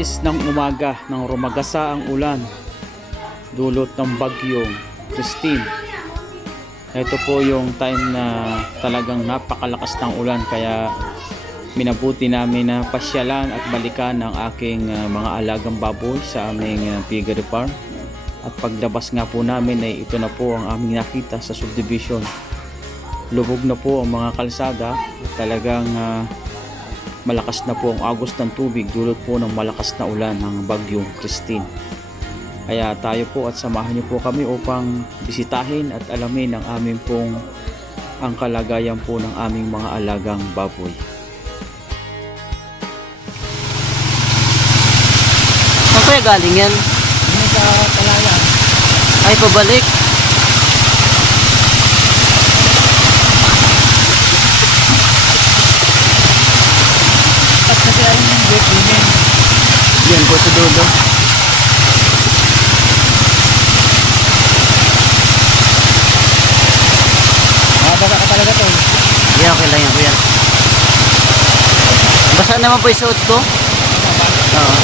6 ng umaga nang rumagasa ang ulan dulot ng bagyong Christine. Ito po yung time na talagang napakalakas ng ulan, kaya minabuti namin na pasyalan at balikan ang aking mga alagang baboy sa aming piggery farm. At paglabas nga po namin ay ito na po ang aming nakita sa subdivision. Lubog na po ang mga kalsada at talagang malakas na po ang agos ng tubig dulot po ng malakas na ulan ng bagyong Christine. Kaya tayo po at samahan niyo po kami upang bisitahin at alamin ang kalagayan po ng aming mga alagang baboy. Saan kaya galing yan? Ano sa Palayan? Ay, pabalik. Kasi ang bukunin. Yan po sa dulo. Basa ka talaga to. Yan, okay lang yan po yan. Basa naman po yung suot ko. Oo.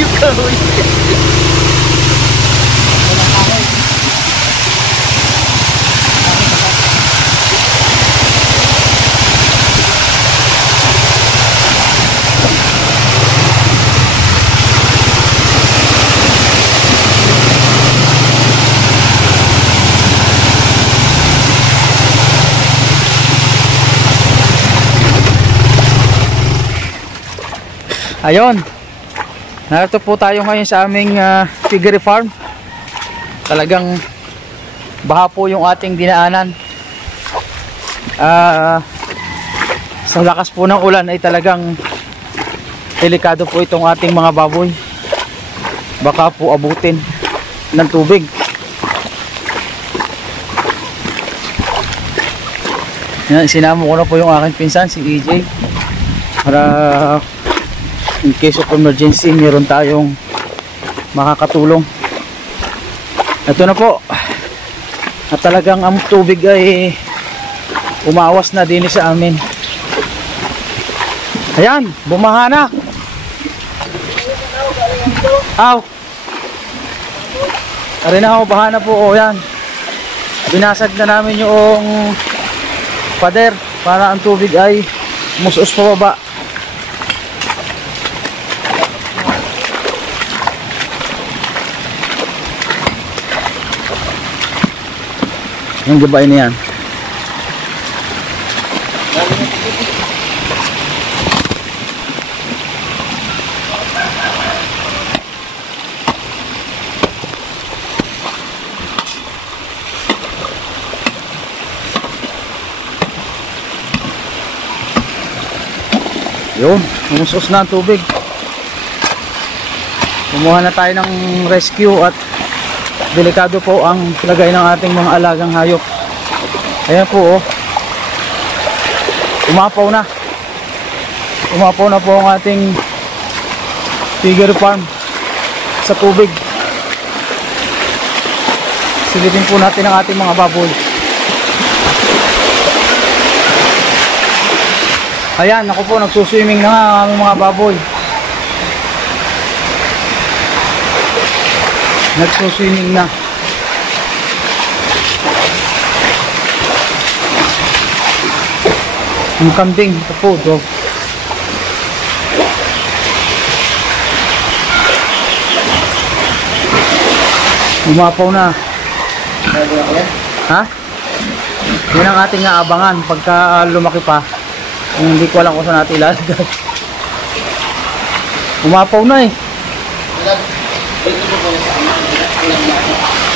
Yung kahoy. Ayun, narito po tayo ngayon sa aming piggery farm. Talagang baha po yung ating dinaanan. Sa lakas po ng ulan ay talagang delikado po itong ating mga baboy. Baka po abutin ng tubig. Yan, sinama ko na po yung aking pinsan, si EJ, para in case of emergency meron tayong makakatulong. Ito na po, at talagang ang tubig ay umawas na din sa amin. Ayan, bumaha na. Aw, arin na ako, baha na po. O yan, binasag na namin yung pader para ang tubig ay musos pababa. Yung gabay na yan. Yun, umusos na ang tubig. Kumuha na tayo ng rescue at delikado po ang lagay ng ating mga alagang hayop. Ayan po, oh. Umapaw na po ang ating piggery farm sa tubig. Silipin po natin ang ating mga baboy. Ayan, ako po, nagsuswimming na nga ang aming mga baboy. Nagsuswimming na. Yung kambing, ito po, dog. Umapaw na. Ha? Yun ang ating aabangan pagka lumaki pa. Hindi ko alam kung saan natin ilalagay. Umapaw na eh.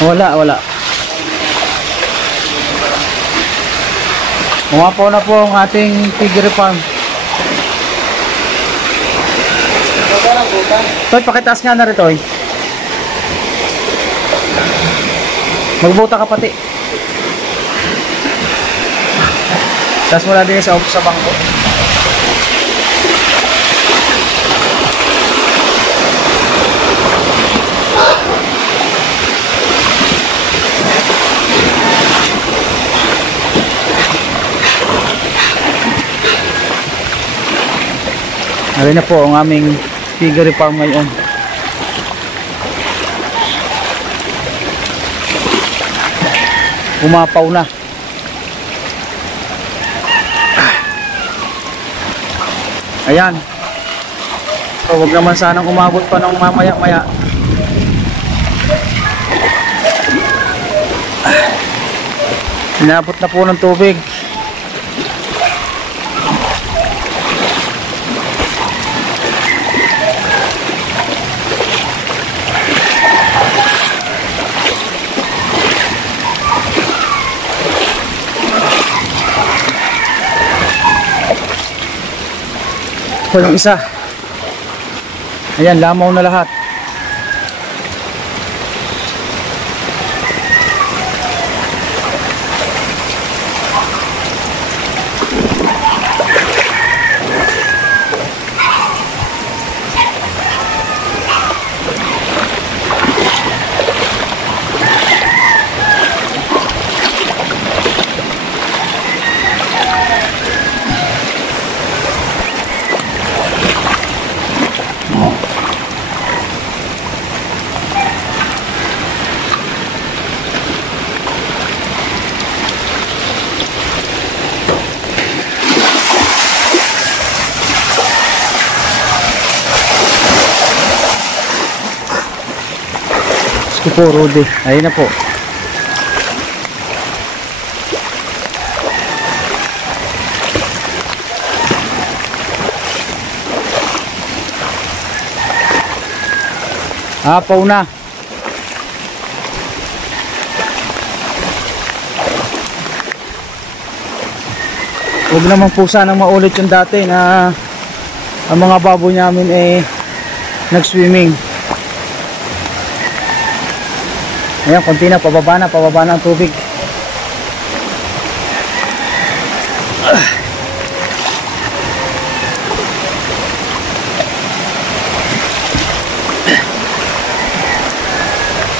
Wala. Umapaw na po ang ating piggery farm. Toy, pakitaas nga na rin, Toy. Magbuta ka pati. Tapos wala din sa bangko. Ayun na po ang aming piggery farm ngayon. Umapaw na. Ayan. So, huwag naman sanang umabot pa ng mamaya-maya. Inabot na po ng tubig. Ito yung isa. Ayan, lamaw na lahat. Ito po, Rudy. Ayun na po. Apaw na. Huwag naman po sanang maulit yung dati na ang mga baboy namin nag-swimming. Ayan, konti na, pababa na ang tubig.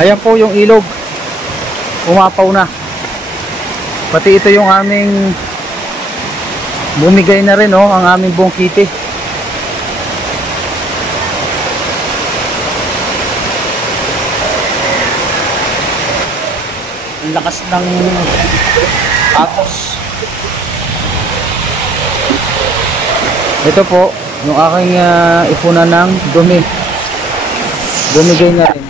Ayan po yung ilog. Umapaw na. Pati ito yung aming bumigay na rin, oh, ang aming buong kiti. Ang lakas ng atos. Ito po yung aking ipunan ng dumi. Bumigay na rin.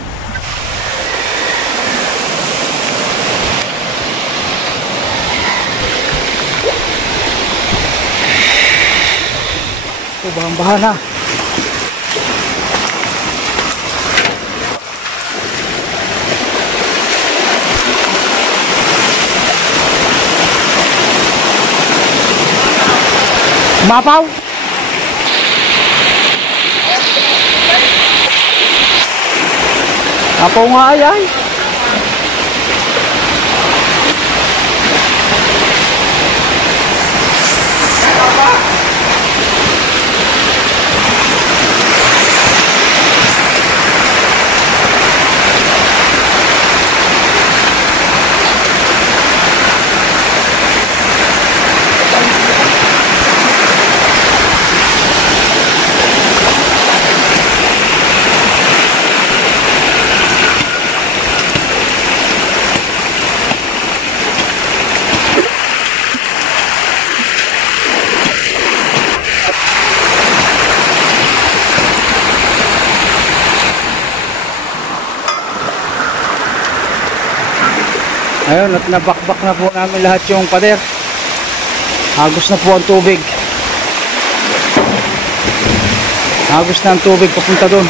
Ito, bahang-baha na. Mapaw. Mapaw nga ay. Ayun, at nabakbak na po namin lahat yung pader. Agos na po ang tubig. Agos na ang tubig papunta doon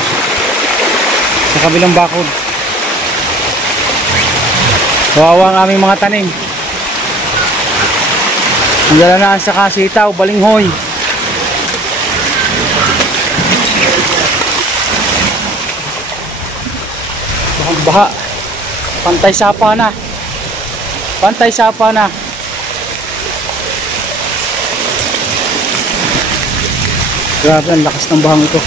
sa kabilang bakod. Kawawa ang aming mga tanim. Ang galanaan sa kasitaw, balinghoy. Bahang-baha. Pantay sapa na. Pantay sapa na. Grabe, ang lakas ng bahang ito.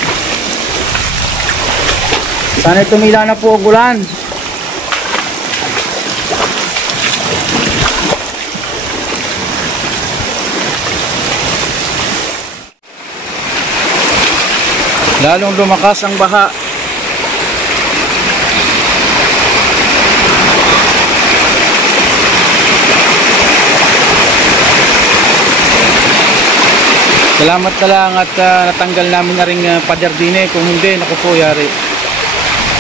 Sana tumila na po ang ulan. lalong lumakas ang baha. Salamat na lang at natanggal namin na ring pader din eh. Kung hindi, naku po, yari.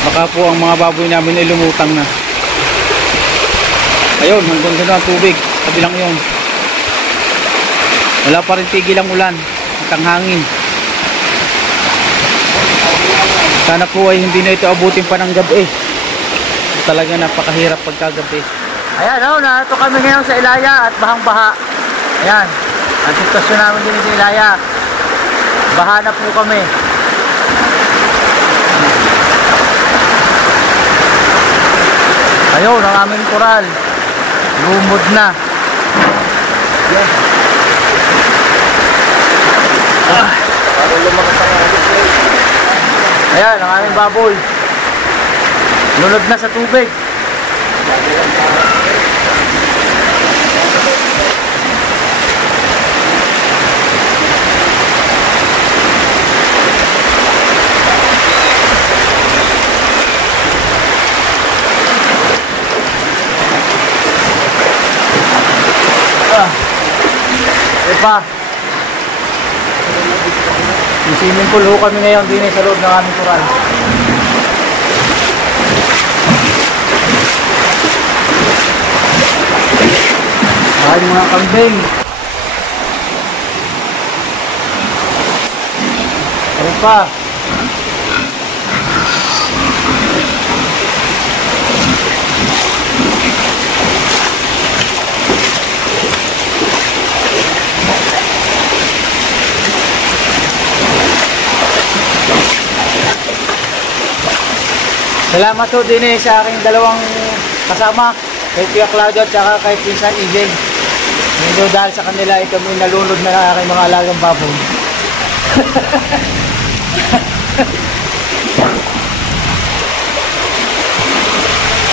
Baka po ang mga baboy namin ay lumutang na. Ayun, hanggang doon ang tubig. Kabilang yun. Wala pa rin tigil ang ulan at ang hangin. Sana po ay hindi na ito abutin pa ng gabi. Talaga napakahirap pagkagabi. Ayan, nato kami ngayon sa Ilaya at bahang-baha. Ayan, ang sitwasyon namin din sa Ilaya. Baha na po kami. Ayun, ang aming koral. Lumod na. Yes. Ayan, ang aming baboy. Lunod na sa tubig. Pa. Yung swimming pool ho kami ngayon din sa loob ng aming koral. Ay, mga kambing. Ano pa? Salamat po din sa aking dalawang kasama, kay Kuya Claudio at saka kay Pinsan EJ. Hindi dahil sa kanila ay kami nalunod na ng aking mga alagang baboy.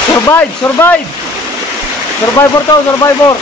Survive! Survive! Survivor to! Survivor!